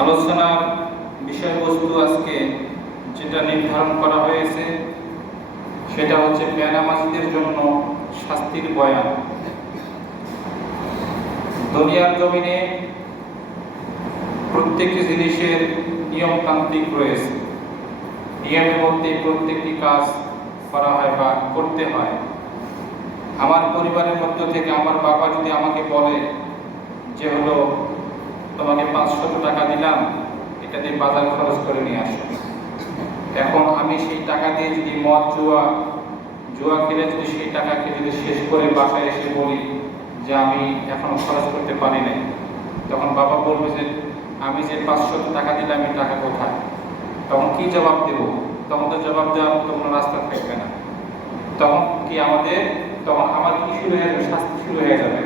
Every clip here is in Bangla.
আলোচনার বিষয়বস্তু আজকে যেটা নির্ধারণ করা হয়েছে সেটা হচ্ছে বেনামাজিদের জন্য শাস্তির বয়ান। দুনিয়ার জমিনে প্রত্যেকটি জিনিসের নিয়মতান্ত্রিক রয়েছে, নিয়মের মধ্যে প্রত্যেকটি কাজ করা হয় বা করতে হয়। আমার পরিবারের মধ্য থেকে আমার বাবা যদি আমাকে বলে যে হলো তোমাকে 500 টাকা দিলাম, এটা দিয়ে বাজার খরচ করে নিয়ে আসো, এখন আমি সেই টাকা দিয়ে যদি মদ জুয়া খেলে যদি সেই টাকাকে যদি শেষ করে বাসায় এসে বলি যে আমি এখনো খরচ করতে পারি নাই, তখন বাবা বলবে যে আমি যে 500 টাকা দিলাম এই টাকা কোথায়? তখন কি জবাব দেব? তখন তো জবাব দেওয়ার মতো কোনো রাস্তা থাকবে না। তখন আমার কি শুরু হয়ে যাবে? শাস্তি শুরু হয়ে যাবে।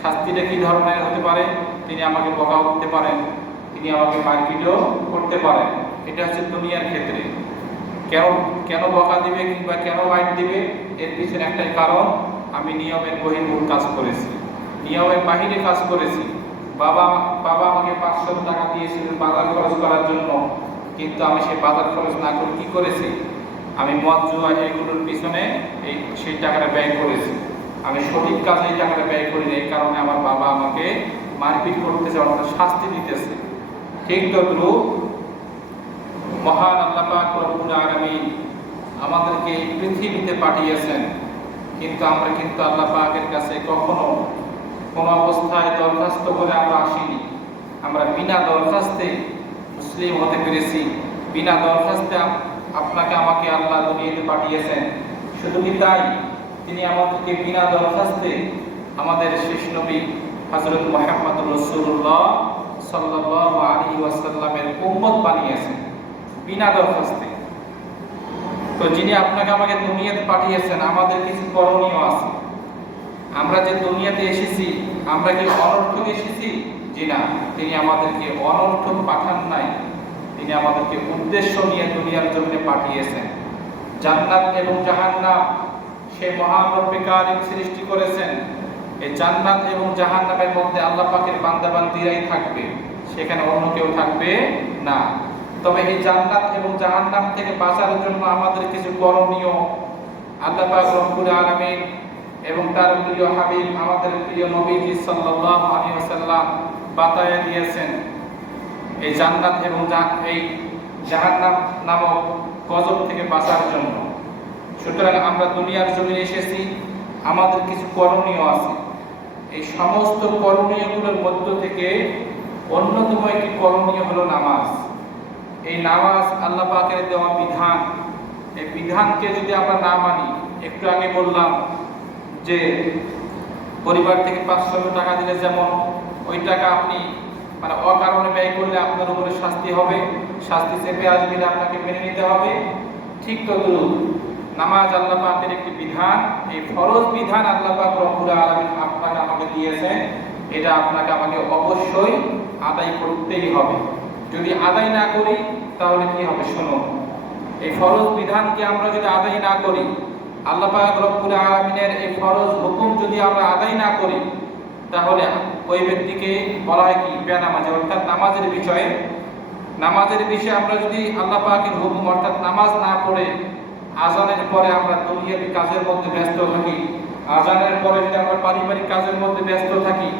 শাস্তিটা কি ধরনের হতে পারে? তিনি আমাকে বকাও করতে পারেন, তিনি আমাকে মারপিটও করতে পারেন। এটা হচ্ছে দুনিয়ার ক্ষেত্রে। কেন বকা দিবে কিংবা কেন মাইট দিবে, এর পিছনে একটাই কারণ, আমি নিয়মের বহির্ভূত কাজ করেছি, নিয়মের বাহিরে কাজ করেছি। বাবা আমাকে 500 টাকা দিয়েছিলেন বাজার খরচ করার জন্য, কিন্তু আমি সেই বাজার খরচ না করে কি করেছি? আমি মদ জুয়া এইগুলোর পিছনে সেই টাকাটা ব্যয় করেছি। আমি সঠিক কাজে এই টাকাটা ব্যয় করিনি, এই কারণে আমার বাবা আমাকে মারপিট করতেছে, অর্থাৎ শাস্তি দিতেছে। ঠিক তদ্রূপ মহান আল্লাহ পাক রব্বুল আলামিন আমাদেরকে এই পৃথিবীতে পাঠিয়েছেন, কিন্তু আমরা আল্লাহ পাকের কাছে কখনো কোনো অবস্থায় দরখাস্ত করে আমরা আসিনি। আমরা বিনা দরখাস্তে মুসলিম হতে পেরেছি, বিনা দরখাস্তে আপনাকে আমাকে আল্লাহ দুনিয়াতে পাঠিয়েছেন। শুধু কি তাই, তিনি আমাদেরকে বিনা দরখাস্তে আমাদের শেষ নবী হযরত মুহাম্মদ রাসূলুল্লাহ সাল্লাল্লাহু আলাইহি ওয়াসাল্লামের উম্মত বানিয়েছেন বিনা দরখাস্তে। তো যিনি আপনাকে আমাকে দুনিয়াতে পাঠিয়েছেন, আমাদের কিছু করণীয় আছে। আমরা যে দুনিয়াতে এসেছি, আমরা কি অনর্থক এসেছি? জি না, তিনি আমাদেরকে অনর্থক পাঠান নাই, তিনি আমাদেরকে উদ্দেশ্য নিয়ে দুনিয়ার জন্য পাঠিয়েছেন। জান্নাত এবং জাহান্নাম সে মহান রব্বে কারীম সৃষ্টি করেছেন। এই জান্নাত এবং জাহান্নামের মধ্যে আল্লাহ পাকের বান্দাবান্দীরাই থাকবে, সেখানে অন্য কেউ থাকবে না। তবে এই জান্নাত এবং জাহান্নাম থেকে বাঁচার জন্য আমাদের কিছু করণীয় আল্লাহ পাক রব্বুল আলামিন এবং তার প্রিয় হাবিব আমাদের প্রিয় নবীজি সাল্লাল্লাহু আলাইহি ওয়াসাল্লাম বাতায়ে দিয়েছেন এই জান্নাত এবং এই জাহান্নাম নামক গজব থেকে বাঁচার জন্য। সুতরাং আমরা দুনিয়ার জমিনে এসেছি, আমাদের কিছু করণীয় আছে। এই সমস্ত করণীয়গুলোর মধ্য থেকে অন্যতম একটি করণীয় হলো নামাজ। এই নামাজ আল্লাহ পাকের দেওয়া বিধান, এই বিধানকে যদি আমরা না মানি, একটু আগে বললাম যে পরিবার থেকে 500 টাকা দিলে যেমন ওই টাকা আপনি অকারণে ব্যয় করলে আপনার উপরে শাস্তি হবে, শাস্তি চেপে আসবে, আপনাকে মেনে নিতে হবে। ঠিক তদ্রূপ নামাজ আল্লাহ পাকের একটি বিধান, এই ফরজ বিধান আল্লাহ পাক রব্বুল আলামিন আপনাকে আমাকে দিয়েছেন, এটা আপনাকে আমাকে অবশ্যই আদায় করতেই হবে। যদি আদায় না করি তাহলে কি হবে? শুনুন, এই ফরজ বিধানকে আমরা যদি আদায় না করি, আল্লাহ পাক রব্বুল আলামিনের এই ফরজ হুকুম যদি আমরা আদায় না করি, তাহলে ওই ব্যক্তিকে বলা হয় কি? বেনামাজি। অর্থাৎ নামাজের বিষয়ে আমরা যদি আল্লাহ পাকের হুকুম অর্থাৎ নামাজ না পড়ে আজানের পরে আমরা দুনিয়াবি কাজের মধ্যে ব্যস্ত থাকি, আজানের পরে যদি আমরা পারিবারিক কাজের মধ্যে ব্যস্ত থাকি,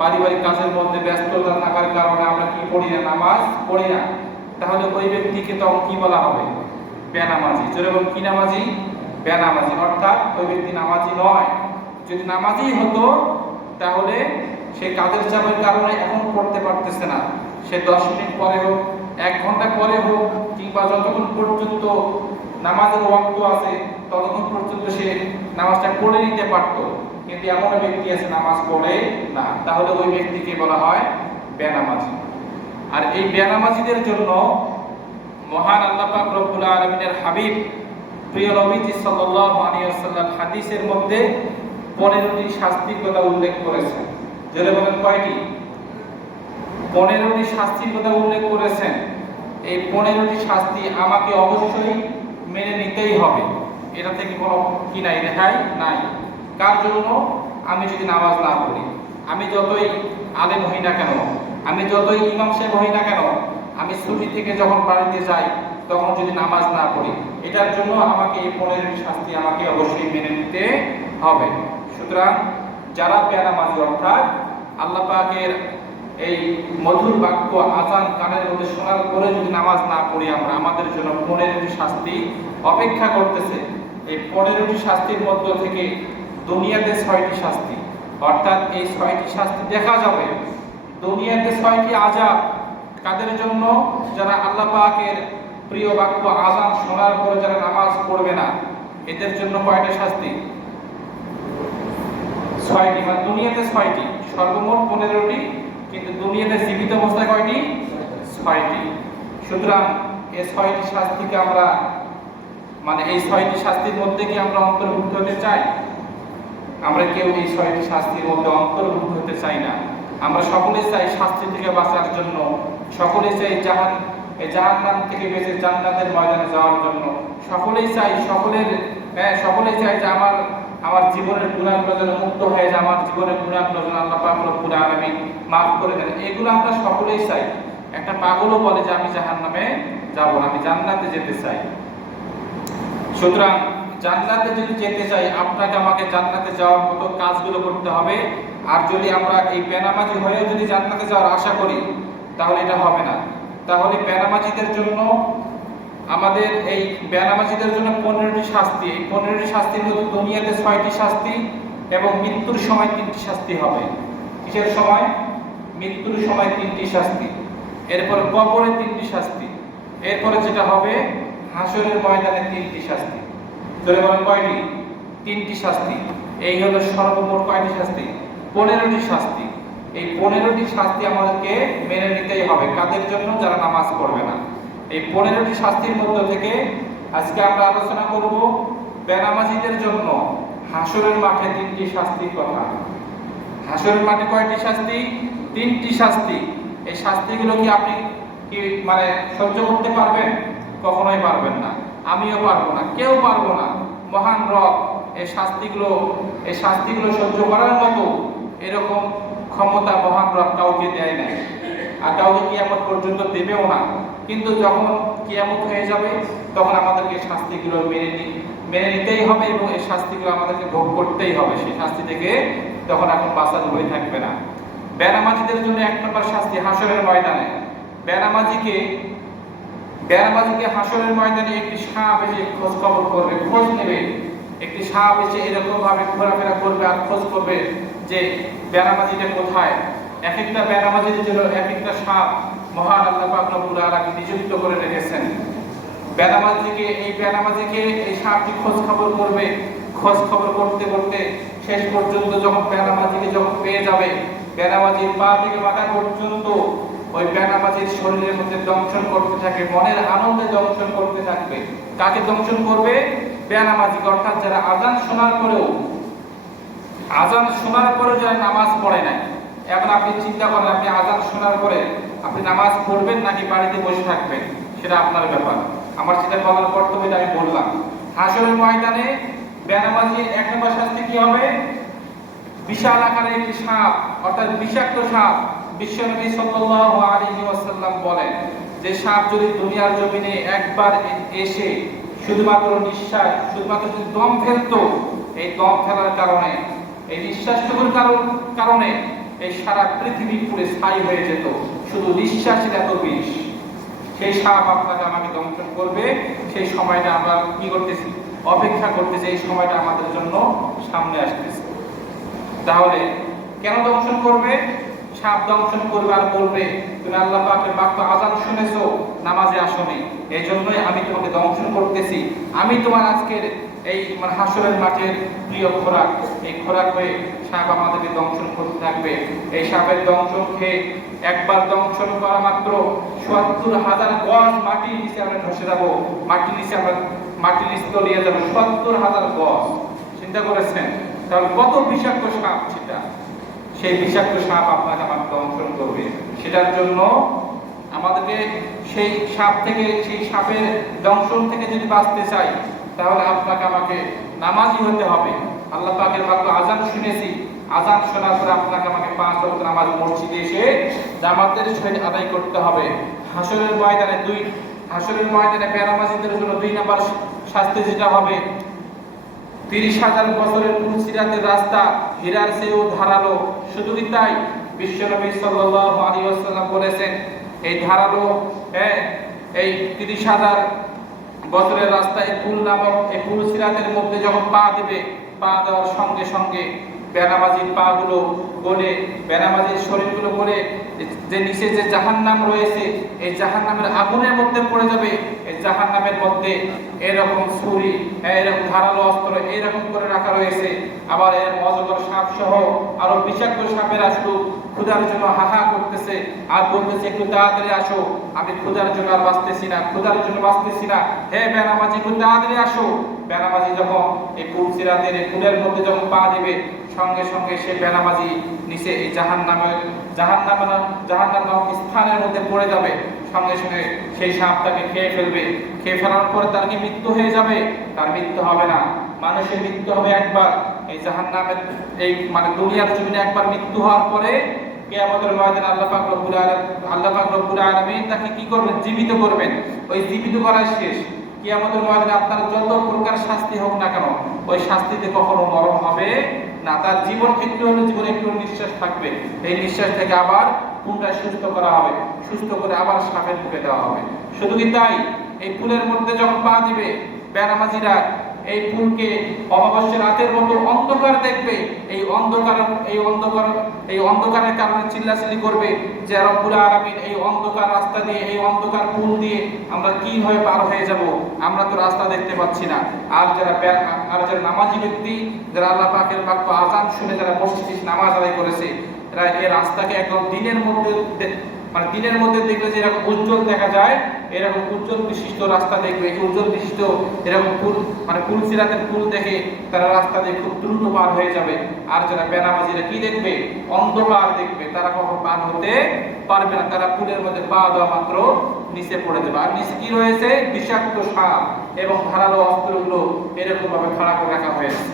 পারিবারিক কাজের মধ্যে ব্যস্ততা থাকার কারণে আমরা কি পড়ি না? নামাজ পড়ি না, তাহলে ওই ব্যক্তিকে তখন কি বলা হবে? বেনামাজি। যেরকম কি নামাজি? বেনামাজি। অর্থাৎ ওই ব্যক্তি নামাজি নয়। যদি নামাজি হতো তাহলে সে কাজের চাপের কারণে এখন পড়তে পারতেছে না, সে 10 মিনিট পরে হোক, 1 ঘন্টা পরে হোক, কিংবা যতক্ষণ পর্যন্ত নামাজের ওয়াক্ত আছে ততক্ষণ পর্যন্ত সে নামাজটা পড়ে নিতে পারত। কিন্তু এমন ব্যক্তি আছে নামাজ পড়ে না, তাহলে ওই ব্যক্তিকে বলা হয় বেনামাজি। আর এই বেনামাজিদের জন্য মহান আল্লাহ পাক রব্বুল আলামিনের হাবিব প্রিয় নবীজি সাল্লাল্লাহু আলাইহি ওয়াসাল্লাম হাদিসের মধ্যে 15টি শাস্তির কথা উল্লেখ করেছেন। যেটা বলেন কয়টি? 15টি শাস্তির কথা উল্লেখ করেছেন। এই 15টি শাস্তি আমাকে অবশ্যই মেনে নিতেই হবে, এটা থেকে কোনো কি নাই, রেহাই নাই। কার জন্য? আমি যদি নামাজ না পড়ি, আমি যতই আলেম হই না কেন, আমি যতই ইমাম সাহেব হই না কেন, আমি ছুটি থেকে যখন বাড়িতে যাই তখন যদি নামাজ না পড়ি, এটার জন্য আমাকে এই 15টি শাস্তি আমাকে অবশ্যই মেনে নিতে হবে। সুতরাং যারা বেনামাজি অর্থাৎ আল্লাহ পাকের এই মধুর বাক্য আযান কানের মধ্যে শোনার পরে যদি নামাজ না পড়ি আমরা, আমাদের জন্য 15টি শাস্তি অপেক্ষা করতেছে। এই 15টি শাস্তির মধ্য থেকে দুনিয়াতে 6টি শাস্তি, অর্থাৎ এই 6টি শাস্তি দেখা যাবে। দুনিয়াতে 6টি আযাব কাদের জন্য? যারা আল্লাহ পাকের প্রিয় বাক্য আযান শোনার পরে যারা নামাজ পড়বে না, এদের জন্য কয়টা শাস্তি? 6টি। মানে দুনিয়াতে 6টি, সর্বমোট 15টি, কিন্তু দুনিয়াতে জীবিত অবস্থায় কয়টি? 6টি। সুতরাং এই 6টি শাস্তিকে আমরা মানে এই 6টি শাস্তির মধ্যে কি আমরা অন্তর্ভুক্ত হতে চাই? আমরা কেউ এই 6টি শাস্তির মধ্যে অন্তর্ভুক্ত হতে চাই না। আমরা সকলেই চাই শাস্তি থেকে বাঁচার জন্য, সকলেই চাই জাহান্নাম থেকে বেঁচে জান্নাতের ময়দানে যাওয়ার জন্য, সকলেই চাই সকলেই চাই যে আমার জীবনের গুনাহগুলো যেন মুক্ত হয়ে যায়, আমার জীবনের গুনাহগুলো যেন আল্লাহ পাক রব্বুল আলামিন মাফ করে দেন। এগুলো আমরা সকলেই চাই। একটা পাগলও বলে যে আমি জাহান্নামে যাব না, আমি জান্নাতে যেতে চাই। সুতরাং জান্নাতে যদি যেতে চাই, আপনাকে আমাকে জান্নাতে যাওয়ার মতো কাজগুলো করতে হবে। আর যদি আমরা এই বেনামাজি হয়েও যদি জান্নাতে যাওয়ার আশা করি, তাহলে এটা হবে না। তাহলে বেনামাজিদের জন্য আমাদের এই বেনামাজিদের জন্য 15টি শাস্তি। এই 15টি শাস্তির মধ্যে দুনিয়াতে 6টি শাস্তি এবং মৃত্যুর সময় 3টি শাস্তি হবে। কিসের সময়? মৃত্যুর সময় 3টি শাস্তি, এরপরে কবরে 3টি শাস্তি, এরপরে যেটা হবে হাসরের ময়দানে 3টি শাস্তি। চলে বলেন কয়টি? 3টি শাস্তি। এই হলো সর্বমোট কয়টি শাস্তি? 15টি শাস্তি। এই 15টি শাস্তি আমাদেরকে মেনে নিতেই হবে। কাদের জন্য? যারা নামাজ পড়বে না। এই 15টি শাস্তির মধ্য থেকে আজকে আমরা আলোচনা করব বেনামাজিদের জন্য হাসরের মাঠে 3টি শাস্তির কথা। হাসরের মাঠে কয়টি শাস্তি? 3টি শাস্তি। এই শাস্তিগুলো কি আপনি কি মানে সহ্য করতে পারবেন? কখনোই পারবেন না, আমিও পারবো না, কেউ পারবো না। মহান রব এই শাস্তিগুলো সহ্য করার মতো এরকম ক্ষমতা মহান রব কাউকে দেয় নাই, আর কাউকে কিয়ামত পর্যন্ত দেবেও না। কিন্তু যখন কিয়ামত হয়ে যাবে তখন আমাদেরকে শাস্তিগুলো মেনে নিতেই হবে এবং এই শাস্তিগুলো আমাদেরকে ভোগ করতেই হবে। সেই শাস্তি থেকে তখন এখন বাঁচার উপায় থাকবে না। বেনামাজিদের জন্য 1 নম্বর শাস্তি হাসরের ময়দানে। বেনামাজিকে হাসরের ময়দানে একটি সাপ এসে খোঁজ খবর করবে, খোঁজ নেবে। একটি সাপ এসে এরকম ভাবে ঘোরাফেরা করবে আর খোঁজ করবে যে বেনামাজিটা কোথায়। এক একটা বেনামাজিদের জন্য এক একটা সাপ মহান আল্লাহ পাক রব্বুল আলামিন নিযুক্ত করে রেখেছেন। বেনামাজিকে এই সাপটি খোঁজ খবর করবে। খোঁজ খবর করতে করতে শেষ পর্যন্ত যখন বেনামাজিকে পেয়ে যাবে, বেনামাজির পা থেকে মাথা পর্যন্ত ওই বেনামাজির শরীরের মধ্যে দংশন করতে থাকে, মনের আনন্দে দংশন করতে থাকবে। কাকে দংশন করবে? বেনামাজিকে, অর্থাৎ যারা আযান শোনার পরেও যারা নামাজ পড়ে নাই। এখন আপনি চিন্তা করেন, আপনি আযান শোনার পরে আপনি নামাজ পড়বেন নাকি বাড়িতে বসে থাকবেন, সেটা আপনার ব্যাপার। আমার সেটা বলার কর্তব্য, আমি বললাম। হাসরের ময়দানে বেনামাজির 1 নম্বর শাস্তি কি হবে? বিশাল আকারের একটি সাপ, অর্থাৎ বিষাক্ত সাপ। বিশ্বনবী সাল্লাল্লাহু আলাইহি ওয়াসাল্লাম বলেন যে সাপ যদি দুনিয়ার জমিনে একবার এসে শুধুমাত্র যদি দম ফেলতো, এই দম ফেলার কারণে, এই নিঃশ্বাসটুকুর কারণে এই সারা পৃথিবী পুরো ছাই হয়ে যেত। শুধু নিঃশ্বাসের এত বিষ। সেই সাপ আপনাকে আমাকে দংশন করবে। সেই সময়টা আমরা কি করতেছি? অপেক্ষা করতেছি। এই সময়টা আমাদের জন্য সামনে আসতেছে। তাহলে কেন দংশন করবে? সাপ দংশন করবে আর বলবে তুমি আল্লাহ পাকের বাক্য আযান শুনেছো, নামাজে আসোনি, এই জন্যই আমি তোমাকে দংশন করতেছি। আমি তোমার আজকের এই হাসরের মাঠের প্রিয় খোরাক। এই খোরাক হয়ে সাপ আমাদেরকে দংশন করতে থাকবে। এই সাপের দংশন খেয়ে একবার দংশন করা মাত্র ৭০,০০০ গজ মাটির নিচে আমরা ধসে যাবো। মাটির নিচে তলিয়ে যাবো ৭০,০০০ গজ। চিন্তা করেছেন? তাহলে কত বিষাক্ত সাপ সেটা। সেই বিষাক্ত সাপ আপনাকে আমাকে দংশন করবে। সেটার জন্য আমাদেরকে সেই সাপের দংশন থেকে যদি বাঁচতে চাই, তাহলে আপনাকে আমাকে নামাজি হতে হবে। আল্লাহ পাকের বাক্য আযান শুনেছি, আযান শোনার পরে আপনাকে আমাকে 5 ওয়াক্ত নামাজ মসজিদে এসে জামাতের সহিত আদায় করতে হবে। হাসরের ময়দানে বেনামাজিদের জন্য 2 নাম্বার শাস্তি যেটা হবে, 30,000 বছরের পুলসিরাতের রাস্তা হীরার চেয়েও ধারালো। শুধু কি তাই, বিশ্বনবী সাল্লাল্লাহু আলাইহি ওয়াসাল্লাম বলেছেন এই ধারালো এই 30,000 বছরের রাস্তা এই পুল নামক এই পুলসিরাতের মধ্যে যখন পা দিবে, পা দেওয়ার সঙ্গে সঙ্গে বেনামাজির পাগুলো গলে, বেনামাজির শরীরগুলো গলে যে নিচে যে জাহান্নাম রয়েছে এই জাহান্নামের আগুনের মধ্যে পড়ে যাবে। এই জাহান্নামের মধ্যে এরকম ছুরি, এরকম ধারালো অস্ত্র এরকম করে রাখা রয়েছে। আবার এর অজগর সাপ সহ আরো বিষাক্ত সাপের আসলো ক্ষুধার জন্য হাহা করতেছে আর বলতেছে একটু তাড়াতাড়ি আসো, আমি ক্ষুধার জন্য আর বাঁচতেছি না, ক্ষুধার জন্য বাঁচতেছি না, হে বেনামাজি একটু তাড়াতাড়ি আসো। বেনামাজি যখন এই পুলসিরাতের এই পুলের মধ্যে যখন পা দিবে, সঙ্গে সঙ্গে সে বেনামাজি নিচে এই জাহান্নাম নামক স্থানের মধ্যে পড়ে যাবে। সঙ্গে সঙ্গে সেই সাপ তাকে খেয়ে ফেলবে। খেয়ে ফেলার পরে তার কি মৃত্যু হয়ে যাবে? তার মৃত্যু হবে না। মানুষের মৃত্যু হবে একবার, এই জাহান্নামের এই দুনিয়ার জমিনে একবার মৃত্যু হওয়ার পরে কিয়ামতের ময়দানে আল্লাহ পাক রব্বুল আলামিন তাকে কি করবেন? জীবিত করবেন। ওই জীবিত করা শেষ। কিয়ামতের ময়দানে আপনার যত প্রকার শাস্তি হোক না কেন, ওই শাস্তিতে কখনো মরণ হবে না। তার জীবনে একটু নিঃশ্বাস থাকবে। এই নিঃশ্বাস থেকে আবার পুনরায় সুস্থ করা হবে, সুস্থ করে আবার সাপের মুখে দেওয়া হবে। শুধু কি তাই, এই ফুলের মধ্যে যখন পা দিবে বেনামাজিরা এই ফুলকে অমাবস্যার রাতের মতো অন্ধকার দেখবে। এই অন্ধকারের কারণে চিল্লাচিল্লি করবে যে রব্বুল আলামিন এই অন্ধকার রাস্তা দিয়ে, এই অন্ধকার পুল দিয়ে আমরা কিভাবে পার হয়ে যাব? আমরা তো রাস্তা দেখতে পাচ্ছি না। আর যারা নামাজি ব্যক্তি, যারা আল্লাহ পাকের বাক্য আযান শুনে যারা মসজিদে নামাজ আদায় করেছে, এরা এই রাস্তাকে একদম দিনের মধ্যে দেখলে যে এরকম উজ্জ্বল দেখা যায়, এরকম উজ্জ্বল বিশিষ্ট রাস্তা দেখবে। এই উজ্জ্বল বিশিষ্ট এরকম পুলসিরাতের পুল দেখে তারা রাস্তা দিয়ে খুব দ্রুত পার হয়ে যাবে। আর যারা বেনামাজিরা কি দেখবে? অন্ধকার দেখবে, তারা কখন পার হতে পারবে না। তারা পুলের মধ্যে পা দেওয়া মাত্র নিচে পড়ে যাবে। আর নিচে কি রয়েছে? বিষাক্ত সাপ এবং ধারালো অস্ত্রগুলো এরকম ভাবে খাড়া করে রাখা হয়েছে।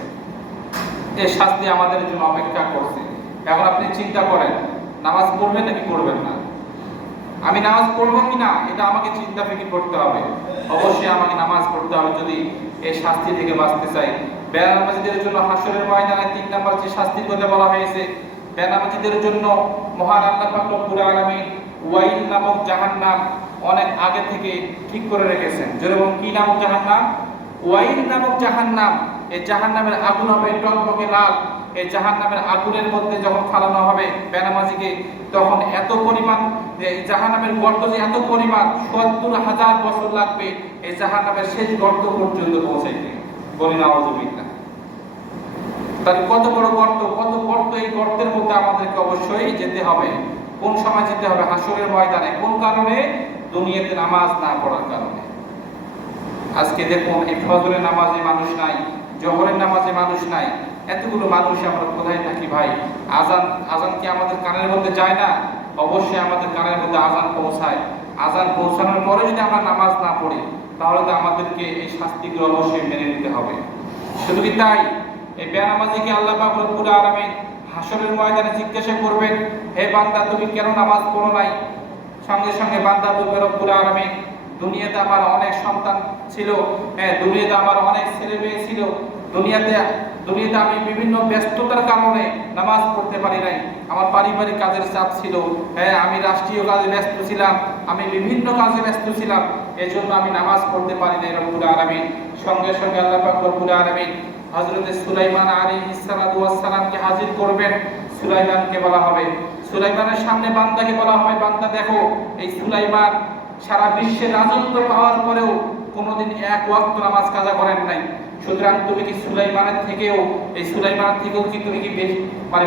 এই শাস্তি আমাদের জন্য অপেক্ষা করছে। এখন আপনি চিন্তা করেন, নামাজ পড়বেন নাকি পড়বেন না? আমি নামাজ পড়বো কিনা এটা আমাকে চিন্তা ফিকির করতে হবে। অবশ্যই আমাকে নামাজ পড়তে হবে যদি এই শাস্তি থেকে বাঁচতে চাই। বেনামাজিদের জন্য হাসরের ময়দানে 3 নাম্বার যে শাস্তির কথা বলা হয়েছে, বেনামাজিদের জন্য মহান আল্লাহ পাক রব্বুল আলামিন ওয়াইল নামক জাহান্নাম অনেক আগে থেকে ঠিক করে রেখেছেন। যেরকম কি নামক জাহান্নাম? ওয়াইল নামক জাহান্নাম। এই জাহান্নামের আগুন হবে টকটকে লাল। এই জাহান্নামের আগুনের মধ্যে যখন ফালানো হবে বেনামাজিকে, তখন এত পরিমাণ এই জাহান্নামের গর্ত যে এত পরিমাণ ৭০,০০০ বছর লাগবে এই জাহান্নামের শেষ গর্ত পর্যন্ত পৌঁছাইতে। বলি নাউযুবিল্লাহ। তাহলে কত বড় গর্ত, কত গর্ত! এই গর্তের মধ্যে আমাদেরকে অবশ্যই যেতে হবে। কোন সময় যেতে হবে? হাসরের ময়দানে। কোন কারণে? দুনিয়াতে নামাজ না পড়ার কারণে। আজকে দেখুন, এই ফজরের নামাজে মানুষ নাই, জোহরের নামাজে মানুষ নাই। এতগুলো মানুষ আমরা কোথায় থাকি ভাই? আজান কি আমাদের কানের মধ্যে যায় না? অবশ্যই আমাদের কানের মধ্যে আজান পৌঁছায়। আজান পৌঁছানোর পরে যদি আমরা নামাজ না পড়ি, তাহলে তো আমাদেরকে এই শাস্তিগুলো অবশ্যই মেনে নিতে হবে। শুধু কি তাই, এই বেনামাজিকে আল্লাহ পাক রব্বুল আলামিন হাসরের ময়দানে জিজ্ঞাসা করবেন, হে বান্দা তুমি কেন নামাজ পড়ো নাই? সঙ্গে সঙ্গে বান্দা বলবে, রব্বুল আলামিন দুনিয়াতে আমার অনেক সন্তান ছিল, দুনিয়াতে আমার অনেক ছেলে মেয়ে ছিল, দুনিয়াতে আমি বিভিন্ন ব্যস্ততার কারণে নামাজ পড়তে পারি নাই। আমার পারিবারিক কাজের চাপ ছিল, আমি রাষ্ট্রীয় কাজে ব্যস্ত ছিলাম, আমি বিভিন্ন কাজে ব্যস্ত ছিলাম, এজন্য আমি নামাজ পড়তে পারি নাই রব্বুল আলামিন। সঙ্গে সঙ্গে আল্লাহ পাক রব্বুল আলামিন হযরত সুলাইমান আলাইহিস সালাতু ওয়াস সালামকে হাজির করবেন। সুলাইমানকে বলা হবে, সুলাইমানের সামনে বান্দাকে বলা হবে, বান্দা দেখো এই সুলাইমান সারা বিশ্বের রাজত্ব পাওয়ার পরেও কোনোদিন এক ওয়াক্ত নামাজ কাজা করেন নাই। সুতরাং তুমি কি সুলাইমানের থেকেও কি তুমি কি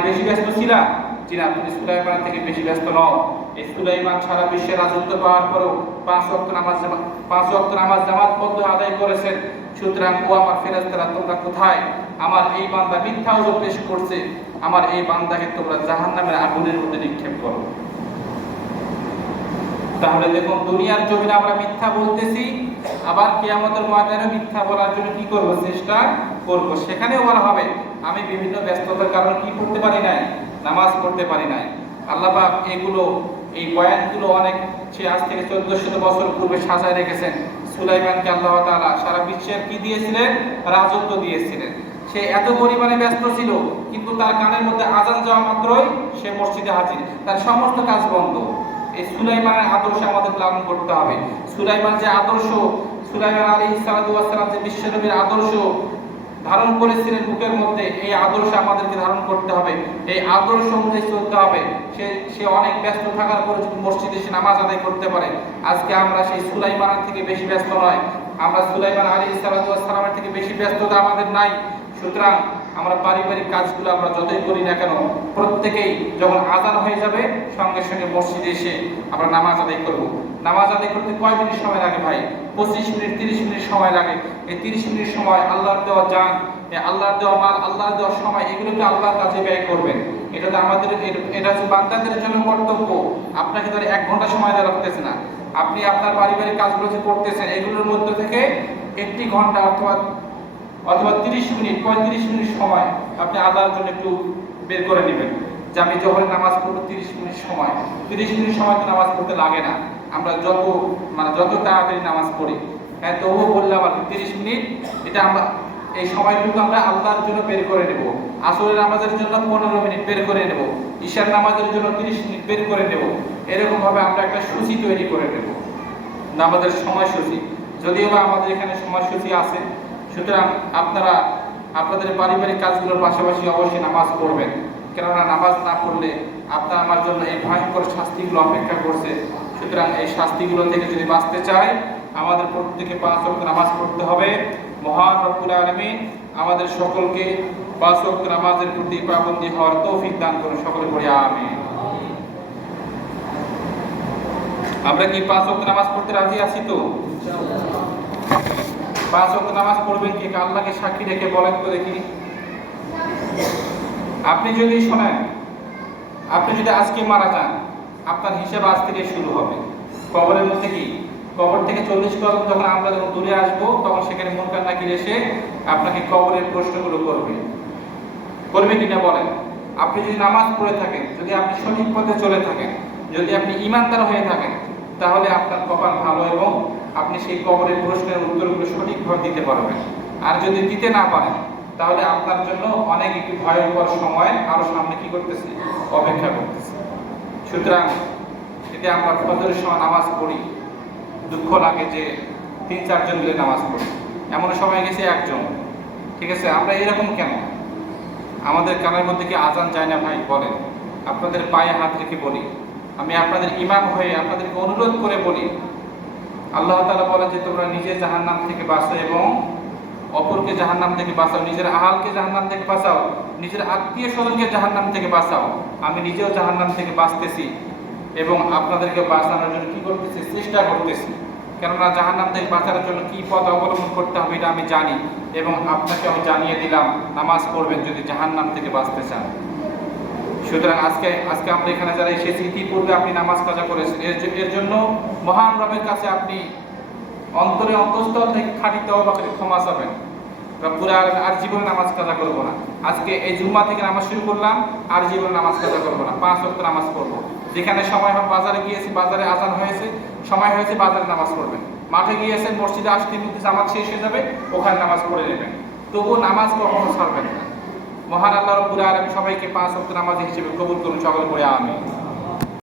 বেশি ব্যস্ত ছিলা? জি না, তুমি সুলাইমানের থেকে বেশি ব্যস্ত নও। এই সুলাইমান সারা বিশ্বের রাজত্ব পাওয়ার পরেও 5 ওয়াক্ত নামাজ জামাতবদ্ধ আদায় করেছেন। সুতরাং ও আমার ফেরেশতারা, তোমরা কোথায়? আমার এই বান্দা মিথ্যা অভিযোগ পেশ করছে, আমার এই বান্দাকে তোমরা জাহান্নামের আগুনের মধ্যে নিক্ষেপ করো। তাহলে দেখুন, দুনিয়ার জমিনে আমরা মিথ্যা বলতেছি, আবার কিয়ামতের ময়দানে মিথ্যা বলার জন্য কি করব? চেষ্টা করব। সেখানেও বলা হবে আমি বিভিন্ন ব্যস্ততার কারণে কি পড়তে পারি নাই, নামাজ পড়তে পারি নাই। আল্লাহ পাক এগুলো, এই বয়ানগুলো অনেক সে আজ থেকে 1400 বছর পূর্বে সাজায় রেখেছেন। সুলাইমানকে আল্লাহ তাআলা সারা বিশ্বের কি দিয়েছিলেন? রাজত্ব দিয়েছিলেন। সে এত পরিমাণে ব্যস্ত ছিল, কিন্তু তার কানের মধ্যে আজান যাওয়া মাত্রই সে মসজিদে হাজির, তার সমস্ত কাজ বন্ধ। এই সুলাইমানের আদর্শ আমাদের লালন করতে হবে। সুলাইমান যে আদর্শ, সুলাইমান আলাইহিস সালাতু ওয়াস সালাম যে বিশ্বনবীর আদর্শ ধারণ করেছিলেন বুকের মধ্যে, এই আদর্শ আমাদেরকে ধারণ করতে হবে, এই আদর্শ অনুযায়ী চলতে হবে। সে অনেক ব্যস্ত থাকার পরে যদি মসজিদে এসে নামাজ আদায় করতে পারে, আজকে আমরা সেই সুলাইমানের থেকে বেশি ব্যস্ত নয়, আমরা সুলাইমান আলাইহিস সালাতু ওয়াস সালামের থেকে বেশি ব্যস্ততা আমাদের নাই। সুতরাং আমরা পারিবারিক কাজগুলো আমরা যতই করি না কেন, প্রত্যেকেই যখন আজান হয়ে যাবে সঙ্গে সঙ্গে মসজিদে এসে আমরা নামাজ আদায় করব। নামাজ আদায় করতে কয় মিনিট সময় লাগে ভাই? 25 মিনিট 30 মিনিট সময় লাগে। এই 30 মিনিট সময় আল্লাহর দেওয়া জান, আল্লাহর দেওয়া মাল, আল্লাহর দেওয়া সময়, এগুলোকে আল্লাহর কাছে ব্যয় করবেন। এটা তো আমাদের, এটা হচ্ছে বান্দাদের জন্য কর্তব্য। আপনাকে ধরে 1 ঘন্টা সময় দেওয়া লাগতেছে না, আপনি আপনার পারিবারিক কাজগুলো যে করতেছেন এগুলোর মধ্যে থেকে 1 ঘন্টা অথবা 30 মিনিট 35 মিনিট সময় আপনি আল্লাহর জন্য একটু বের করে নেবেন, যে আমি যখন নামাজ পড়বো 30 মিনিট সময়। 30 মিনিট সময় তো নামাজ পড়তে লাগে না, আমরা যত তাড়াতাড়ি নামাজ পড়ি, হ্যাঁ তবুও বললাম আর 30 মিনিট, এটা আমরা এই সময়টুকু আমরা আল্লাহর জন্য বের করে নেব। আসরের নামাজের জন্য 15 মিনিট বের করে নেব, ঈশার নামাজের জন্য 30 মিনিট বের করে নেব। এরকম ভাবে আমরা একটা সূচি তৈরি করে নেব, নামাজের সময়সূচি। যদিও বা আমাদের এখানে সময়সূচি আছে, সুতরাং আপনারা আপনাদের পারিবারিক কাজগুলোর পাশাপাশি অবশ্যই নামাজ পড়বেন, কেননা নামাজ না পড়লে আপনার আমার জন্য এই ভয়ঙ্কর শাস্তিগুলো অপেক্ষা করছে। সুতরাং এই শাস্তিগুলো থেকে যদি বাঁচতে চাই, আমাদের প্রত্যেকে 5 ওয়াক্ত নামাজ পড়তে হবে। মহান রব্বুল আলামিন আমাদের সকলকে 5 ওয়াক্ত নামাজের প্রতি পাবন্দী হওয়ার তৌফিক দান করুন, সকলে পড়ি আমিন। আমরা কি 5 ওয়াক্ত নামাজ পড়তে রাজি আছি তো? 5 ওয়াক্ত নামাজ পড়বেন কি? আল্লাহকে সাক্ষী রেখে বলেন তো দেখি। আপনি যদি শোনেন, আপনি যদি আজকে মারা যান, আপনার হিসাব আজ থেকে শুরু হবে। কবরের মধ্যে কি, কবর থেকে 40 কদম যখন আমরা যখন দূরে আসবো, তখন সেখানে মুনকার নাকির এসে আপনাকে কবরের প্রশ্নগুলো করবে কিনা বলেন। আপনি যদি নামাজ পড়ে থাকেন, যদি আপনি সঠিক পথে চলে থাকেন, যদি আপনি ঈমানদার হয়ে থাকেন, তাহলে আপনার কপাল ভালো এবং আপনি সেই কবরের প্রশ্নের উত্তরগুলো সঠিকভাবে দিতে পারবেন। আর যদি দিতে না পারেন, তাহলে আপনার জন্য অনেক একটি ভয়ঙ্কর সময় আরো সামনে কি করতেছে, অপেক্ষা করতেছে। সুতরাং যদি আমরা ফজরের সময় নামাজ পড়ি, দুঃখ লাগে যে 3-4 জন মিলে নামাজ পড়ি, এমন সময় গেছে 1 জন, ঠিক আছে? আমরা এরকম কেন? আমাদের কানের মধ্যে কি আজান যায় না ভাই? বলেন। আপনাদের পায়ে হাত রেখে বলি, আমি আপনাদের ইমাম হয়ে আপনাদেরকে অনুরোধ করে বলি, আল্লাহ তাআলা বলেন যে তোমরা নিজে জাহান্নাম থেকে বাঁচো এবং অপরকে জাহান্নাম থেকে বাঁচাও, নিজের আহালকে জাহান্নাম থেকে বাঁচাও, নিজের আত্মীয় স্বজনকে জাহান্নাম থেকে বাঁচাও। আমি নিজেও জাহান্নাম থেকে বাঁচতেছি এবং আপনাদেরকে বাঁচানোর জন্য কি করতেছি, চেষ্টা করতেছি। কেননা জাহান্নাম থেকে বাঁচানোর জন্য কি পথ অবলম্বন করতে হবে এটা আমি জানি, এবং আপনাকে আমি জানিয়ে দিলাম নামাজ পড়বেন যদি জাহান্নাম থেকে বাঁচতে চান। সুতরাং আজকে আমরা এখানে যারা এসেছি, ইতিপূর্বে আপনি নামাজ কাজা করেছেন, এর জন্য মহান রবের কাছে আপনি অন্তঃস্থল থেকে খাঁটি তওবা করে ক্ষমা চাবেন। রব্বুল আলামিন আর জীবনে নামাজ কাজা করবো না, আজকে এই জুম্মা থেকে নামাজ শুরু করলাম, আর জীবনে নামাজ কাজা করবো না, 5 ওয়াক্ত নামাজ পড়বো। যেখানে সময় হয়, বাজারে গিয়েছি, বাজারে আজান হয়েছে, সময় হয়েছে, বাজারে নামাজ পড়বেন। মাঠে গিয়েছেন, মসজিদে আসতে মধ্যে জামাত শেষ হয়ে যাবে, ওখানে নামাজ পড়ে নেবেন। তবুও নামাজ কখনো ছাড়বেন না। মহান আল্লাহ রব্বুল আলামিন সবাইকে 5 ওয়াক্ত নামাজ হিসেবে কবুল করুন, সকলে পড়ে আমিন।